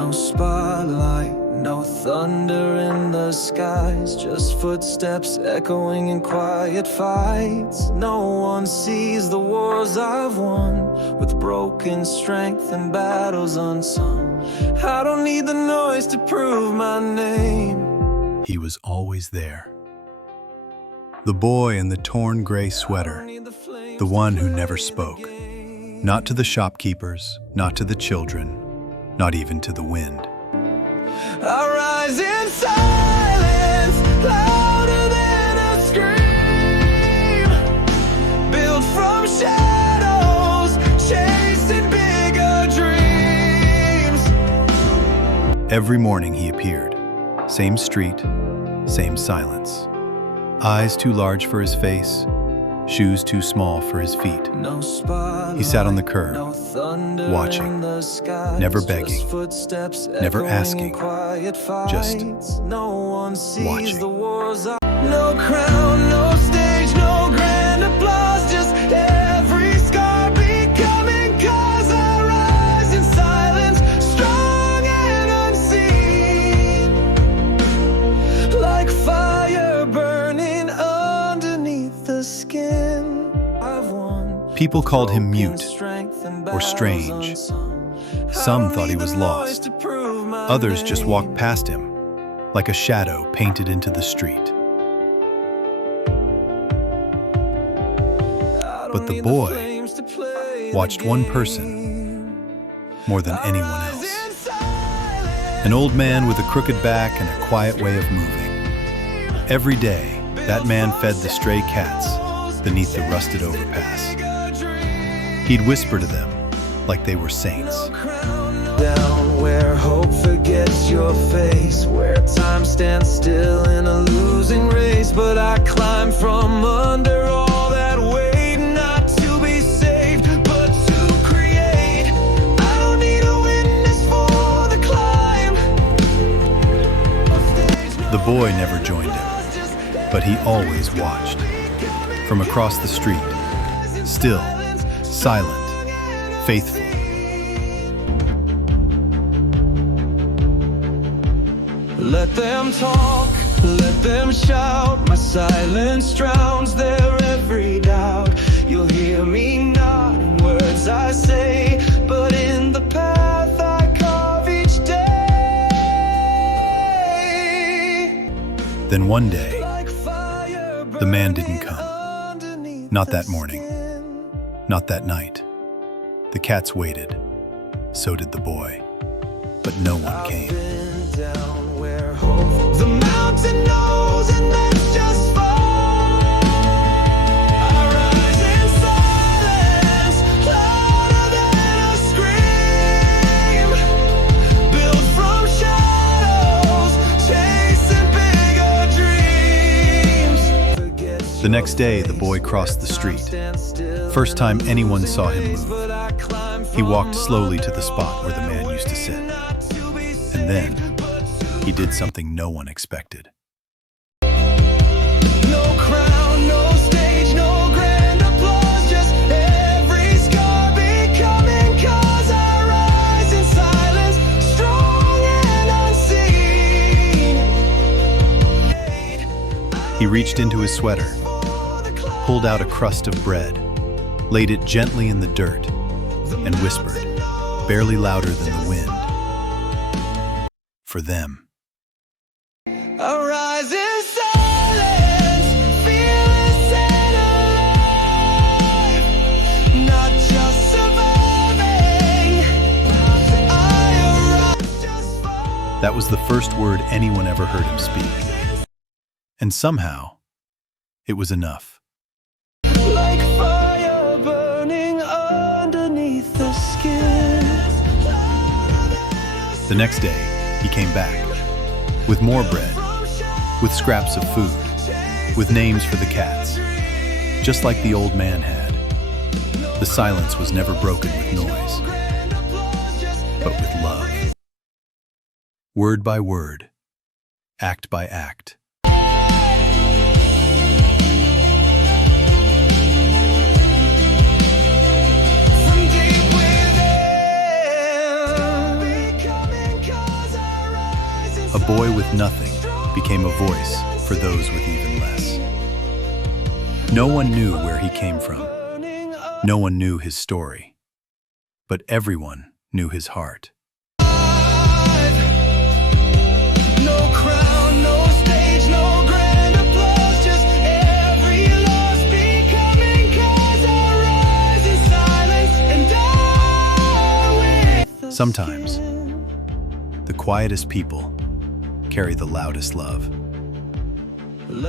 No spotlight, no thunder in the skies, just footsteps echoing in quiet fights. No one sees the wars I've won, with broken strength and battles unsung. I don't need the noise to prove my name. He was always there. The boy in the torn gray sweater, the one who never spoke. Not to the shopkeepers, not to the children, not even to the wind. I rise in silence, louder than a scream, built from shadows, chasing bigger dreams. Every morning he appeared. Same street, same silence. Eyes too large for his face, shoes too small for his feet. He sat on the curb, watching, never begging, never asking, just watching. No crown, no stage, no grand applause, just every scar becoming cause. I rise in silence, strong and unseen, like fire burning underneath the skin. People called him mute or strange. Some thought he was lost. Others just walked past him, like a shadow painted into the street. But the boy watched one person more than anyone else. An old man with a crooked back and a quiet way of moving. Every day, that man fed the stray cats beneath the rusted overpass. He'd whisper to them like they were saints. Down where hope forgets your face, where time stands still in a losing race. But I climb from under all that weight, not to be saved, but to create. I don't need a witness for the climb. The boy never joined him, but he always watched. From across the street, still, silent, faithful. Let them talk, let them shout. My silence drowns their every doubt. You'll hear me not in words I say, but in the path I carve each day. Then one day, the man didn't come. Not that morning, not that night. The cats waited, so did the boy, but no one came. The mountain knows, and that's just fine. I rise in silence, louder than a scream, built from shadows, chasing bigger dreams. The next day, the boy crossed the street. First time anyone saw him move. He walked slowly to the spot where the man used to sit. And then, he did something no one expected. No crown, no stage, no grand applause, just every scar becoming cause. I rise in silence, strong and unseen. He reached into his sweater, pulled out a crust of bread, laid it gently in the dirt, and whispered, barely louder than the wind, for them. I rise in silence, fearless and alive, not just surviving. I arise just fine. That was the first word anyone ever heard him speak. And somehow, it was enough. Like fire burning underneath the skin. The next day, he came back, with more bread, with scraps of food, with names for the cats, just like the old man had. The silence was never broken with noise, but with love. Word by word, act by act. From deep within, becoming boy with nothing became a voice for those with even less. No one knew where he came from. No one knew his story. But everyone knew his heart. No crown, no stage, no grand applause, just every loss becoming cause I rise in silence and die with Sometimes, the quietest people carry the loudest love.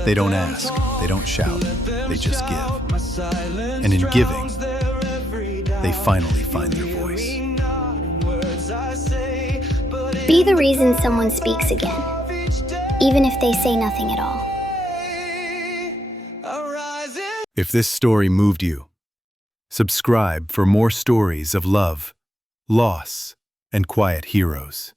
They don't ask, they don't shout, they just give. And in giving, they finally find their voice. Be the reason someone speaks again, even if they say nothing at all. If this story moved you, subscribe for more stories of love, loss, and quiet heroes.